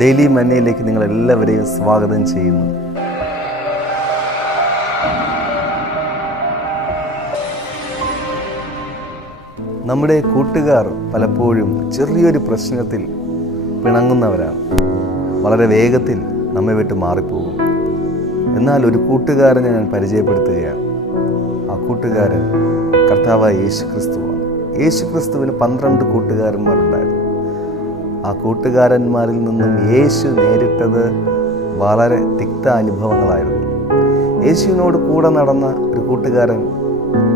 Daily മന്നയിലേക്ക് നിങ്ങളെല്ലാവരെയും സ്വാഗതം ചെയ്യുന്നു. നമ്മുടെ കൂട്ടുകാർ പലപ്പോഴും ചെറിയൊരു പ്രശ്നത്തിൽ പിണങ്ങുന്നവരാണ്. വളരെ വേഗത്തിൽ നമ്മെ വിട്ട് മാറിപ്പോകും. എന്നാൽ ഒരു കൂട്ടുകാരനെ ഞാൻ പരിചയപ്പെടുത്തുകയാണ്. ആ കൂട്ടുകാരൻ കർത്താവായ യേശുക്രിസ്തുവാണ്. യേശുക്രിസ്തുവിന് 12 കൂട്ടുകാരന്മാരുണ്ടായിരുന്നു. ആ കൂട്ടുകാരന്മാരിൽ നിന്നും യേശു നേരിട്ടത് വളരെ തിക്ത അനുഭവങ്ങളായിരുന്നു. യേശുവിനോട് കൂടെ നടന്ന ഒരു കൂട്ടുകാരൻ,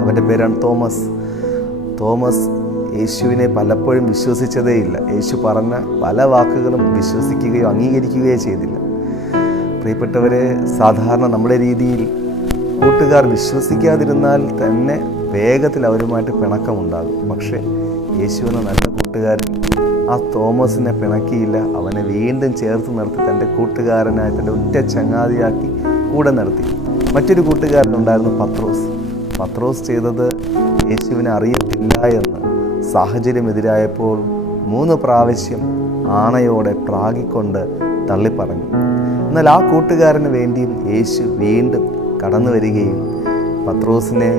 അവൻ്റെ പേരാണ് തോമസ്. തോമസ് യേശുവിനെ പലപ്പോഴും വിശ്വസിച്ചതേയില്ല. യേശു പറഞ്ഞ പല വാക്കുകളും വിശ്വസിക്കുകയോ അംഗീകരിക്കുകയോ ചെയ്തില്ല. പ്രിയപ്പെട്ടവരെ, സാധാരണ നമ്മുടെ രീതിയിൽ കൂട്ടുകാർ വിശ്വസിക്കാതിരുന്നാൽ തന്നെ വേഗത്തിൽ അവരുമായിട്ട് പിണക്കമുണ്ടാകും. പക്ഷേ യേശു എന്ന നല്ല കൂട്ടുകാരൻ ആ തോമസിനെ പിണക്കിയില്ല. അവനെ വീണ്ടും ചേർത്ത് നിർത്തി തൻ്റെ കൂട്ടുകാരനായി, തൻ്റെ ഉറ്റ ചങ്ങാതിയാക്കി കൂടെ നിർത്തി. മറ്റൊരു കൂട്ടുകാരനുണ്ടായിരുന്നു പത്രോസ്. പത്രോസ് ചെയ്തത് യേശുവിനെ അറിയത്തില്ല എന്ന് സാഹചര്യം എതിരായപ്പോൾ 3 പ്രാവശ്യം ആണയോടെ പ്രാഗിക്കൊണ്ട് തള്ളിപ്പറഞ്ഞു. എന്നാൽ ആ കൂട്ടുകാരന് വേണ്ടിയും യേശു വീണ്ടും കടന്നു വരികയും പത്രോസിനെ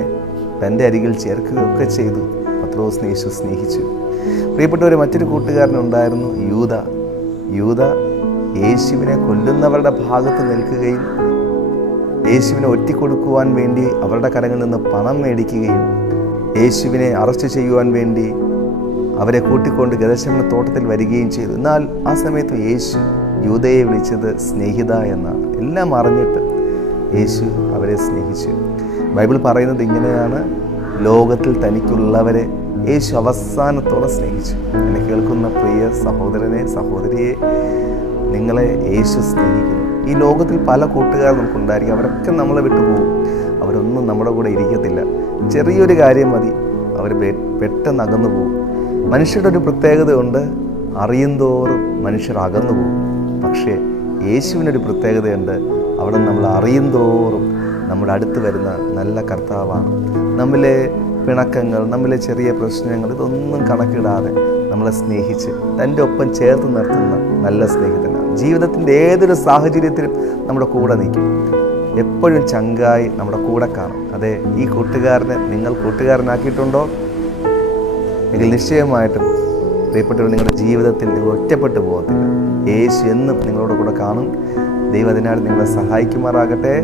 തൻ്റെ അരികിൽ ചേർക്കുകയൊക്കെ ചെയ്തു. പത്രോസിനെ യേശു സ്നേഹിച്ചു. പ്രിയപ്പെട്ടവരെ, മറ്റൊരു കൂട്ടുകാരനുണ്ടായിരുന്നു യൂദ. യൂദ യേശുവിനെ കൊല്ലുന്നവരുടെ ഭാഗത്ത് നിൽക്കുകയും യേശുവിനെ ഒറ്റിക്കൊടുക്കുവാൻ വേണ്ടി അവരുടെ കരങ്ങളിൽ നിന്ന് പണം മേടിക്കുകയും യേശുവിനെ അറസ്റ്റ് ചെയ്യുവാൻ വേണ്ടി അവരെ കൂട്ടിക്കൊണ്ട് ഗദശമന തോട്ടത്തിൽ വരികയും ചെയ്തു. എന്നാൽ ആ സമയത്ത് യേശു യൂദയെ വിളിച്ചത് സ്നേഹിത എന്നാണ്. എല്ലാം അറിഞ്ഞിട്ട് യേശു അവരെ സ്നേഹിച്ചു. ബൈബിൾ പറയുന്നത് ഇങ്ങനെയാണ്: ലോകത്തിൽ തനിക്കുള്ളവരെ യേശു അവസാനത്തോടെ സ്നേഹിച്ചു. എന്നെ കേൾക്കുന്ന പ്രിയ സഹോദരനെ, സഹോദരിയെ, നിങ്ങളെ യേശു സ്നേഹിക്കുന്നു. ഈ ലോകത്തിൽ പല കൂട്ടുകാർ നമുക്കുണ്ടായിരിക്കും. അവരൊക്കെ നമ്മളെ വിട്ടുപോകും. അവരൊന്നും നമ്മുടെ കൂടെ ഇരിക്കത്തില്ല. ചെറിയൊരു കാര്യം മതി, അവർ പെട്ടെന്ന് അകന്നു പോകും. മനുഷ്യരുടെ ഒരു പ്രത്യേകതയുണ്ട്, അറിയുന്തോറും മനുഷ്യർ അകന്നു പോകും. പക്ഷേ യേശുവിനൊരു പ്രത്യേകതയുണ്ട്, അവിടെ നമ്മൾ അറിയുന്തോറും നമ്മുടെ അടുത്ത് വരുന്ന നല്ല കർത്താവാണ്. നമ്മിലെ പിണക്കങ്ങൾ, നമ്മിലെ ചെറിയ പ്രശ്നങ്ങൾ, ഇതൊന്നും കണക്കിടാതെ നമ്മളെ സ്നേഹിച്ച് തൻ്റെ ഒപ്പം ചേർത്ത് നിർത്തുന്ന നല്ല സ്നേഹിതനാണ്. ജീവിതത്തിൻ്റെ ഏതൊരു സാഹചര്യത്തിലും നമ്മുടെ കൂടെ നിൽക്കും. എപ്പോഴും ചങ്കായി നമ്മുടെ കൂടെ കാണും. അതെ, ഈ കൂട്ടുകാരനെ നിങ്ങൾ കൂട്ടുകാരനാക്കിയിട്ടുണ്ടോ? എങ്കിൽ നിശ്ചയമായിട്ടും പ്രിയപ്പെട്ടവർ, നിങ്ങളുടെ ജീവിതത്തിൽ നിങ്ങൾ ഒറ്റപ്പെട്ടു പോകത്തില്ല. യേശു എന്നും നിങ്ങളോട് കൂടെ കാണും. ദൈവം അതിനായി നിങ്ങളെ സഹായിക്കുമാറാകട്ടെ.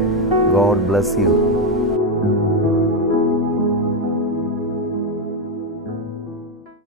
God bless you.